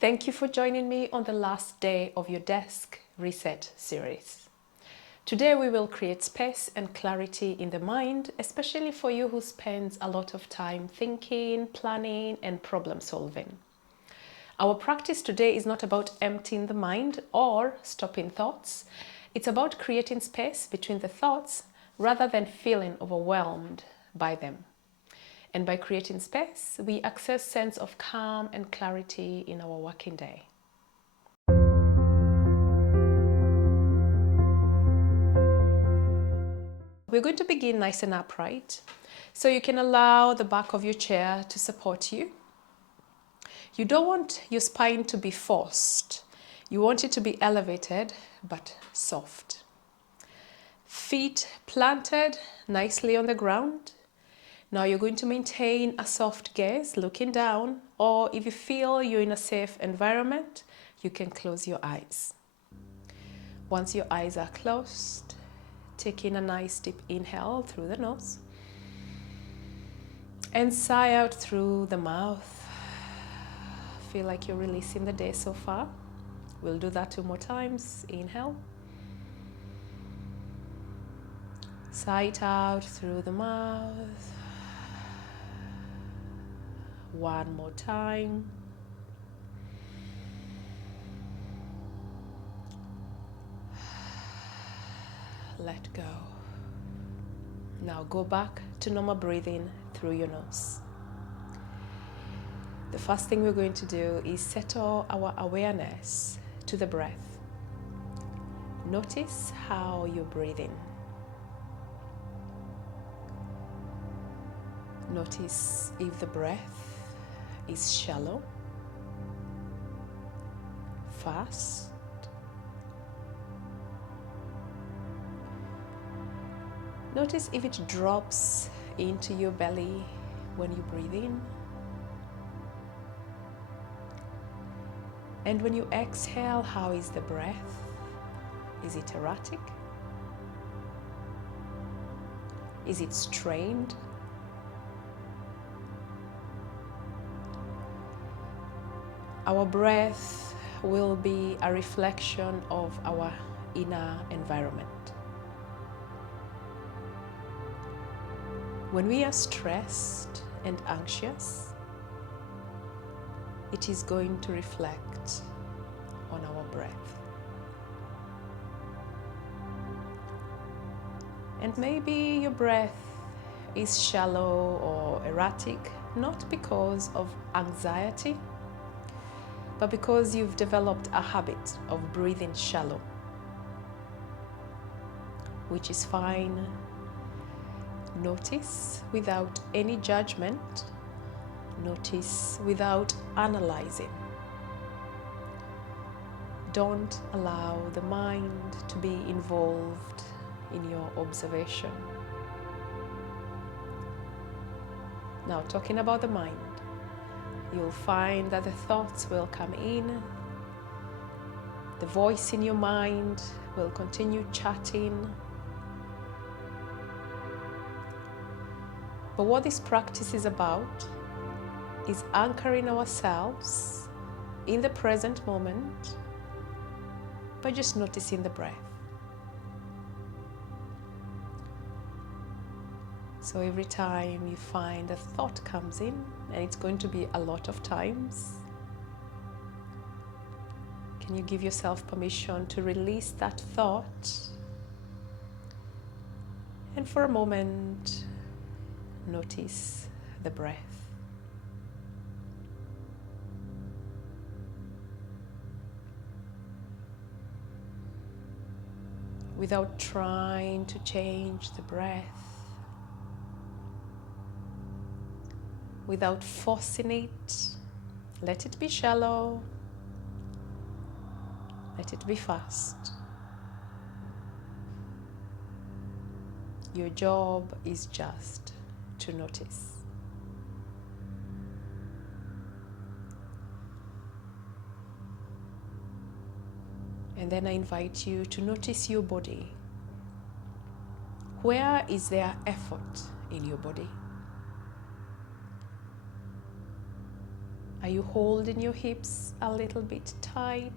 Thank you for joining me on the last day of your Desk Reset series. Today we will create space and clarity in the mind, especially for you who spends a lot of time thinking, planning, and problem solving. Our practice today is not about emptying the mind or stopping thoughts. It's about creating space between the thoughts rather than feeling overwhelmed by them. And by creating space, we access a sense of calm and clarity in our working day. We're going to begin nice and upright, so you can allow the back of your chair to support you. You don't want your spine to be forced. You want it to be elevated but soft. Feet planted nicely on the ground. Now you're going to maintain a soft gaze looking down, or if you feel you're in a safe environment, you can close your eyes. Once your eyes are closed, take in a nice deep inhale through the nose and sigh out through the mouth. Feel like you're releasing the day so far. We'll do that 2 more times. Inhale. Sigh it out through the mouth. 1 more time. Let go. Now go back to normal breathing through your nose. The first thing we're going to do is settle our awareness to the breath. Notice how you're breathing. Notice if the breath is shallow, fast, notice if it drops into your belly when you breathe in, and when you exhale, how is the breath? Is it erratic? Is it strained? Our breath will be a reflection of our inner environment. When we are stressed and anxious, it is going to reflect on our breath. And maybe your breath is shallow or erratic, not because of anxiety, but because you've developed a habit of breathing shallow, which is fine. Notice without any judgment. Notice without analyzing. Don't allow the mind to be involved in your observation. Now, talking about the mind, you'll find that the thoughts will come in. The voice in your mind will continue chatting. But what this practice is about is anchoring ourselves in the present moment by just noticing the breath. So every time you find a thought comes in, and it's going to be a lot of times, can you give yourself permission to release that thought? And for a moment, notice the breath. Without trying to change the breath, without forcing it, let it be shallow, let it be fast. Your job is just to notice. And then I invite you to notice your body. Where is there effort in your body? Are Are you holding your hips a little bit tight?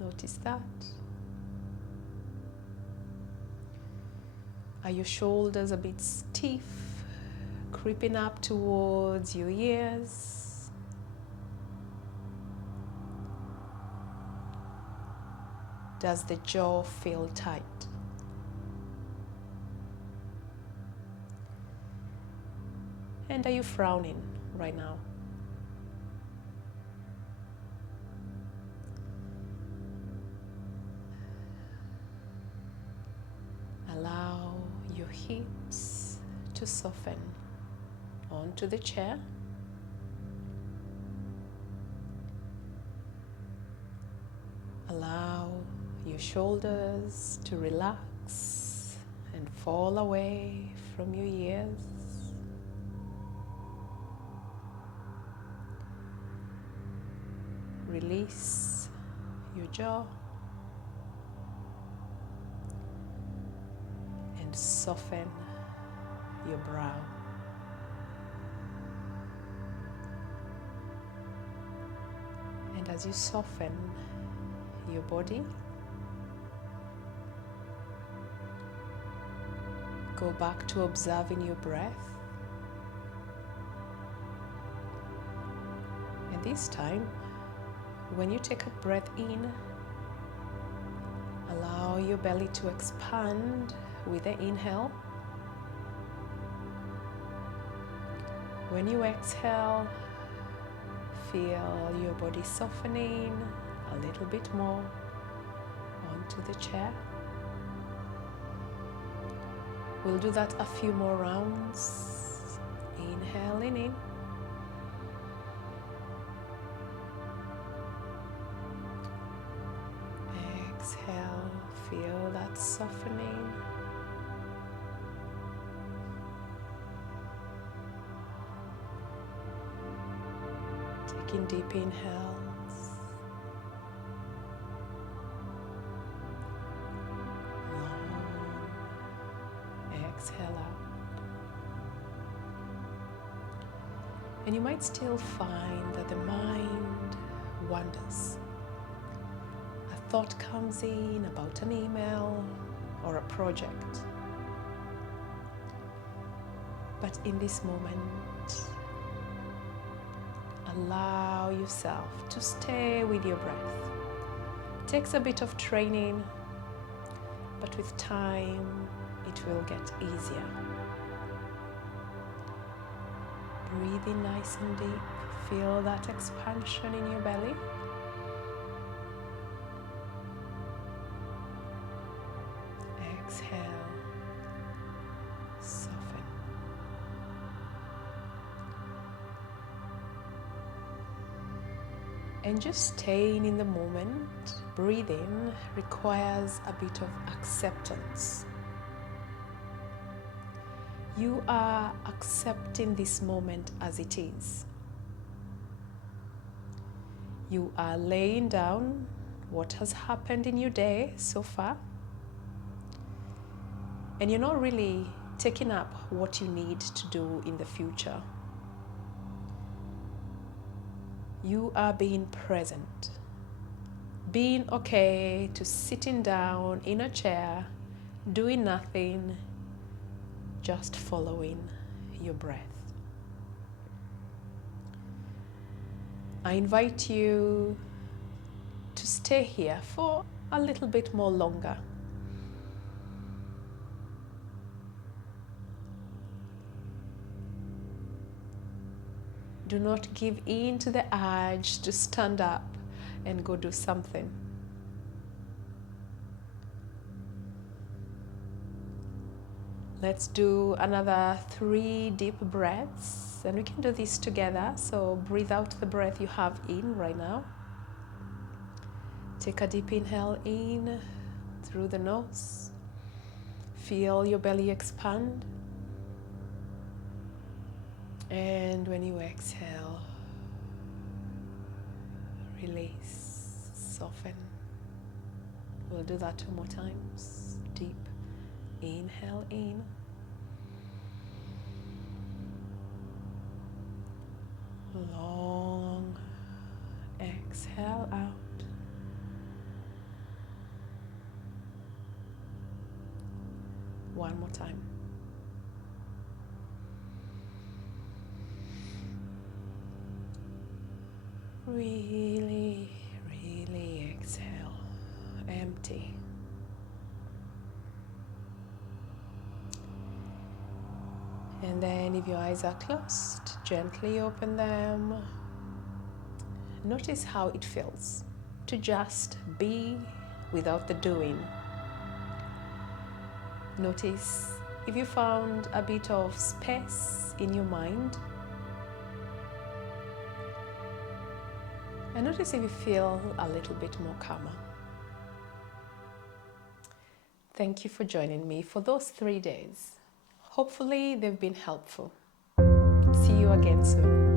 Notice that. Are your shoulders a bit stiff, creeping up towards your ears? Does the jaw feel tight? And are you frowning right now? Allow your hips to soften onto the chair. Allow your shoulders to relax and fall away from your ears. Release your jaw and soften your brow. And as you soften your body, go back to observing your breath. And this time, when you take a breath in, allow your belly to expand with the inhale. When you exhale, feel your body softening a little bit more onto the chair. We'll do that a few more rounds. Inhaling in. Exhale, feel that softening. Taking deep inhales. Long exhale out. And you might still find that the mind wanders. A thought comes in about an email or a project. But in this moment, allow yourself to stay with your breath. It takes a bit of training, but with time, it will get easier. Breathe in nice and deep. Feel that expansion in your belly. Exhale. Soften. And just staying in the moment, breathing requires a bit of acceptance. You are accepting this moment as it is. You are laying down what has happened in your day so far, and you're not really taking up what you need to do in the future. You are being present, being okay to sitting down in a chair, doing nothing, just following your breath. I invite you to stay here for a little bit more longer. Do not give in to the urge to stand up and go do something. Let's do another 3 deep breaths, and we can do this together. So breathe out the breath you have in right now. Take a deep inhale in through the nose. Feel your belly expand. And when you exhale, release, soften. We'll do that 2 more times. Deep inhale in. Long exhale out. One more time. Really, really exhale. Empty. And then if your eyes are closed, gently open them. Notice how it feels to just be without the doing. Notice if you found a bit of space in your mind. And notice if you feel a little bit more calmer. Thank you for joining me for those 3 days. Hopefully they've been helpful. See you again soon.